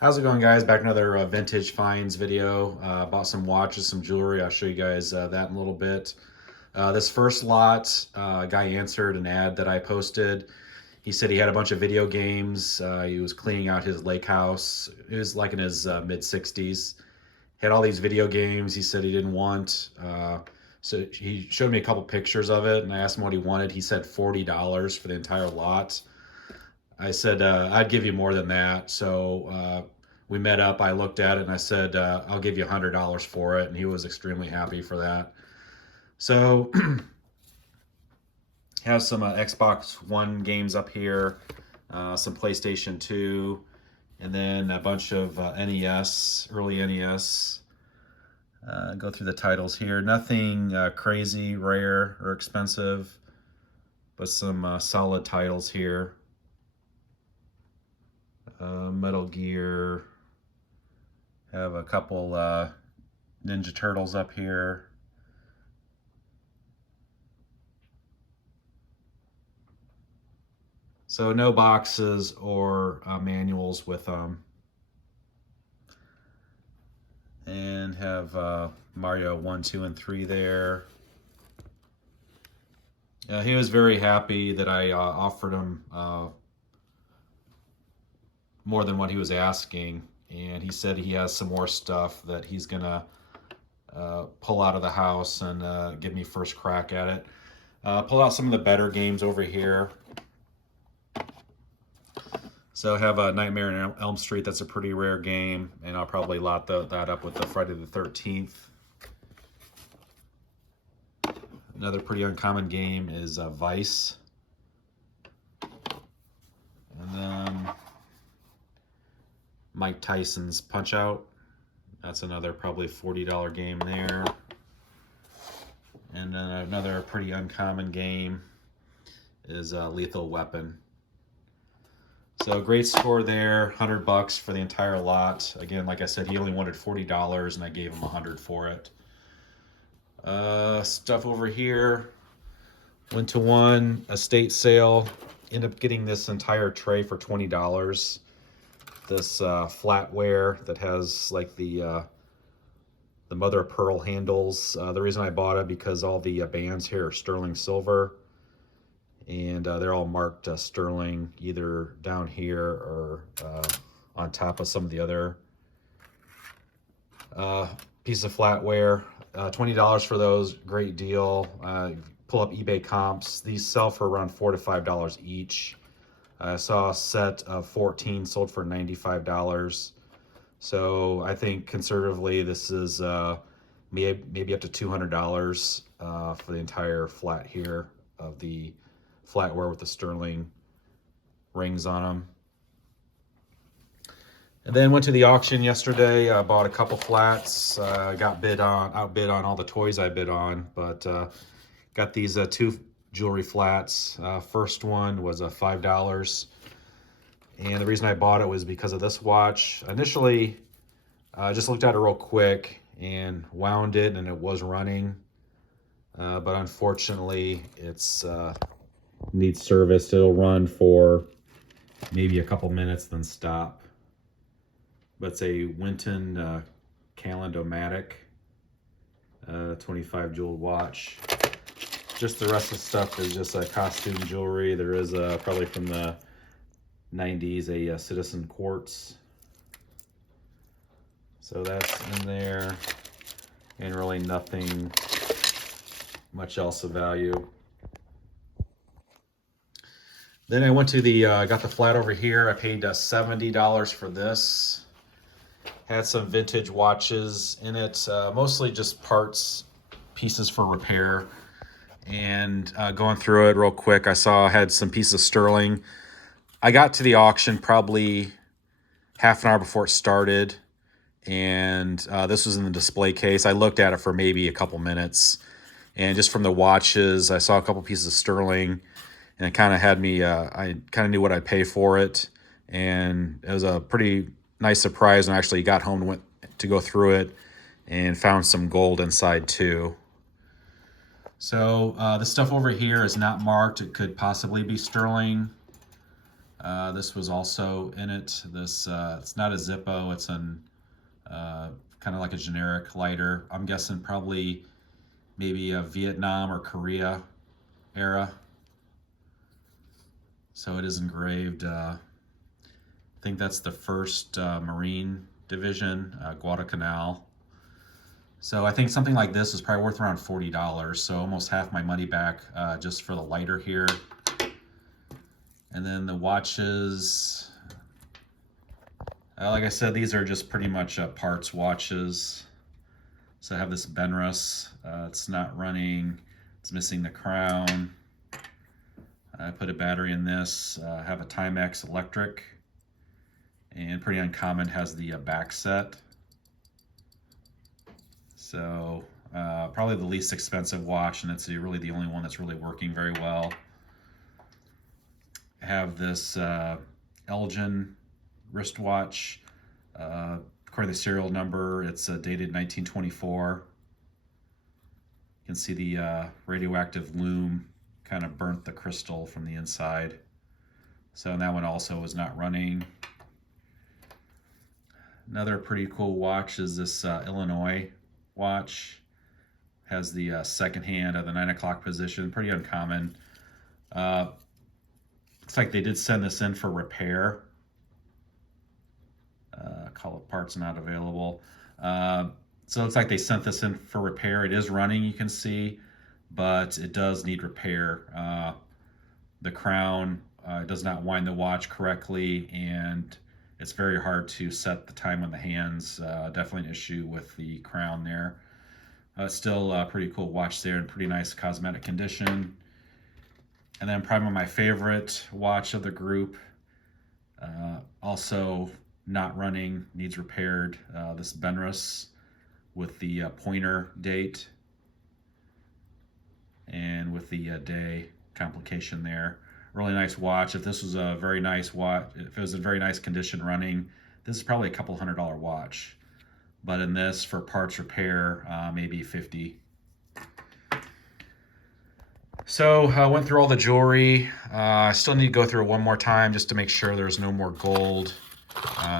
How's it going, guys? Back another vintage finds video. Bought some watches, some jewelry. I'll show you guys that in a little bit. This first lot, a guy answered an ad that I posted. He said he had a bunch of video games. He was cleaning out his lake house. He was like in his mid 60s. Had all these video games he said he didn't want. So he showed me a couple pictures of it, and I asked him what he wanted. He said $40 for the entire lot. I said, I'd give you more than that. So we met up. I looked at it and I said, I'll give you $100 for it. And he was extremely happy for that. So have some Xbox One games up here, some PlayStation 2, and then a bunch of NES, early NES. Go through the titles here. Nothing crazy, rare, or expensive, but some solid titles here. Metal Gear. Have a couple Ninja Turtles up here. So no boxes or manuals with them. And have Mario 1, 2, and 3 there. He was very happy that I offered him more than what he was asking. And he said he has some more stuff that he's going to pull out of the house and give me first crack at it. Pull out some of the better games over here. So I have a Nightmare on Elm Street. That's a pretty rare game, and I'll probably lot that up with the Friday the 13th. Another pretty uncommon game is Vice. And then Mike Tyson's Punch-Out. That's another probably $40 game there. And then another pretty uncommon game is Lethal Weapon. So great score there, $100 for the entire lot. Again, like I said, he only wanted $40 and I gave him $100 for it. Stuff over here, went to one estate sale, ended up getting this entire tray for $20. This flatware that has like the mother of pearl handles. The reason I bought it because all the bands here are sterling silver. And they're all marked sterling, either down here or on top of some of the other piece of flatware. $20 for those, great deal. Pull up eBay comps. These sell for around $4 to $5 each. I saw a set of 14 sold for $95. So I think conservatively this is maybe up to $200 for the entire flat here of the flatware with the sterling rings on them. And then went to the auction yesterday. I bought a couple flats. Got outbid on all the toys I bid on, but got these two jewelry flats. First one was $5, and the reason I bought it was because of this watch. Initially, I just looked at it real quick and wound it, and it was running, but unfortunately, it's needs service. It'll run for maybe a couple minutes, then stop. But it's a Winton Calendomatic 25 jeweled watch. Just the rest of the stuff is just costume jewelry. There is probably from the 90s a Citizen Quartz. So that's in there, and really nothing much else of value. Then I went to got the flat over here. I paid $70 for this. Had some vintage watches in it, mostly just parts, pieces for repair. And going through it real quick, I saw I had some pieces of sterling. I got to the auction probably half an hour before it started, and this was in the display case. I looked at it for maybe a couple minutes, and just from the watches, I saw a couple pieces of sterling. And it kind of had me, I kind of knew what I'd pay for it. And it was a pretty nice surprise when I actually got home and went to go through it and found some gold inside too. So the stuff over here is not marked. It could possibly be sterling. This was also in it. This it's not a Zippo. It's an kind of like a generic lighter. I'm guessing probably maybe a Vietnam or Korea era. So it is engraved. I think that's the first Marine Division, Guadalcanal. So I think something like this is probably worth around $40. So almost half my money back just for the lighter here. And then the watches, like I said, these are just pretty much parts watches. So I have this Benrus, it's not running, it's missing the crown. I put a battery in this, I have a Timex electric, and pretty uncommon, has the back set. So probably the least expensive watch, and it's really the only one that's really working very well. I have this Elgin wristwatch. According to the serial number, it's dated 1924. You can see the radioactive lume kind of burnt the crystal from the inside. So that one also is not running. Another pretty cool watch is this Illinois watch. Has the second hand at the 9 o'clock position, pretty uncommon. Looks like they did send this in for repair. Call it parts not available. So it looks like they sent this in for repair. It is running, you can see, but it does need repair. The crown does not wind the watch correctly, and it's very hard to set the time on the hands. Definitely an issue with the crown there. Still a pretty cool watch there in pretty nice cosmetic condition. And then probably my favorite watch of the group, also not running, needs repaired. This Benrus with the pointer date and with the day complication there. Really nice watch. If this was a very nice watch, if it was in very nice condition running, this is probably a couple $100 watch. But in this, for parts repair, maybe 50. So I went through all the jewelry. I still need to go through it one more time just to make sure there's no more gold.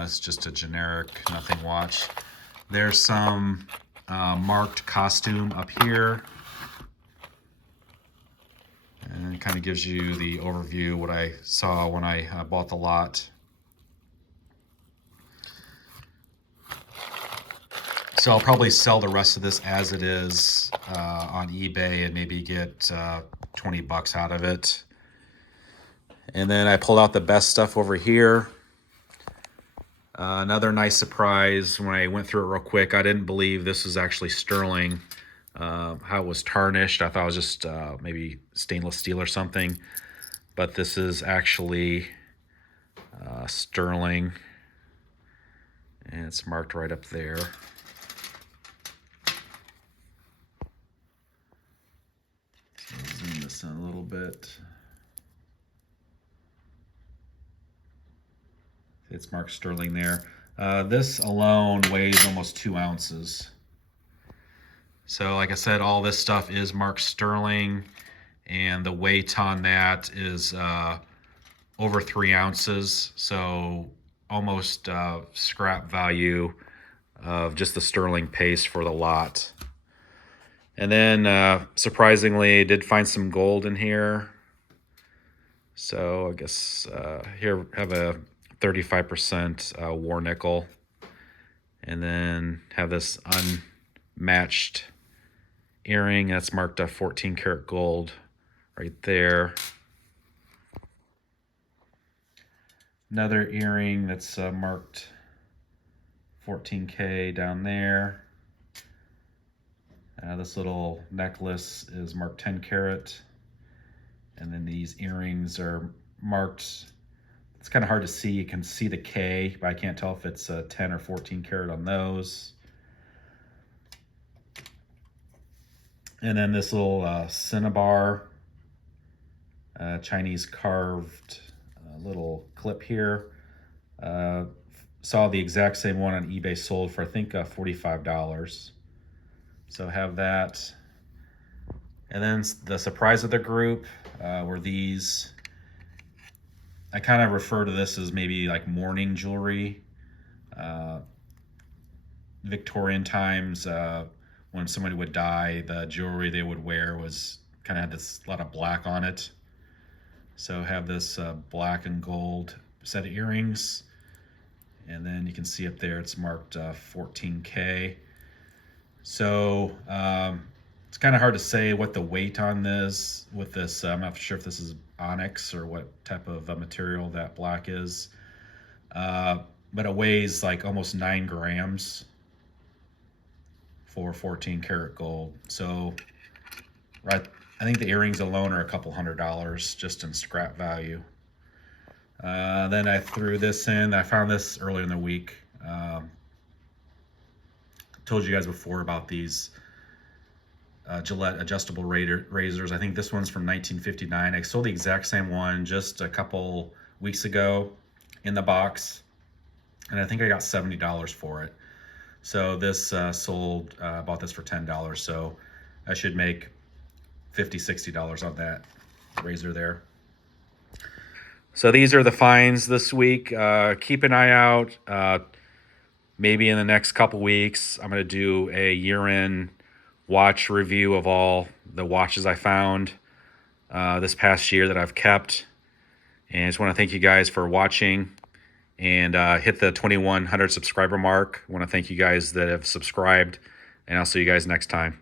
It's just a generic nothing watch. There's some marked costume up here. And it kind of gives you the overview, what I saw when I bought the lot. So I'll probably sell the rest of this as it is on eBay and maybe get 20 bucks out of it. And then I pulled out the best stuff over here. Another nice surprise when I went through it real quick. I didn't believe this was actually sterling. How it was tarnished, I thought it was just maybe stainless steel or something. But this is actually sterling. And it's marked right up there. Zoom this in a little bit. It's marked sterling there. This alone weighs almost 2 ounces. So like I said, all this stuff is marked sterling, and the weight on that is over 3 ounces. So almost scrap value of just the sterling paste for the lot. And then surprisingly, I did find some gold in here. So I guess here have a 35% war nickel, and then have this unmatched earring that's marked 14 karat gold right there. Another earring that's marked 14K down there. This little necklace is marked 10 karat, and then these earrings are marked. It's kind of hard to see. You can see the K, but I can't tell if it's 10 or 14 karat on those. And then this little cinnabar, Chinese carved little clip here. Saw the exact same one on eBay, sold for I think $45. So have that. And then the surprise of the group were these I kind of refer to this as maybe like mourning jewelry. Victorian times, when somebody would die, the jewelry they would wear was kind of had this lot of black on it. So have this black and gold set of earrings, and then you can see up there it's marked 14K. So it's kind of hard to say what the weight on this with this. I'm not sure if this is onyx or what type of material that black is, but it weighs like almost 9 grams for 14 karat gold. So right, I think the earrings alone are a couple $100 just in scrap value. Then I threw this in. I found this earlier in the week. Told you guys before about these Gillette adjustable razors. I think this one's from 1959. I sold the exact same one just a couple weeks ago in the box, and I think I got $70 for it. So this sold, bought this for $10, so I should make $50–$60 on that razor there. So these are the finds this week. Keep an eye out. Maybe in the next couple weeks, I'm going to do a year-end watch review of all the watches I found this past year that I've kept. And I just want to thank you guys for watching, and hit the 2100 subscriber mark. I want to thank you guys that have subscribed, and I'll see you guys next time.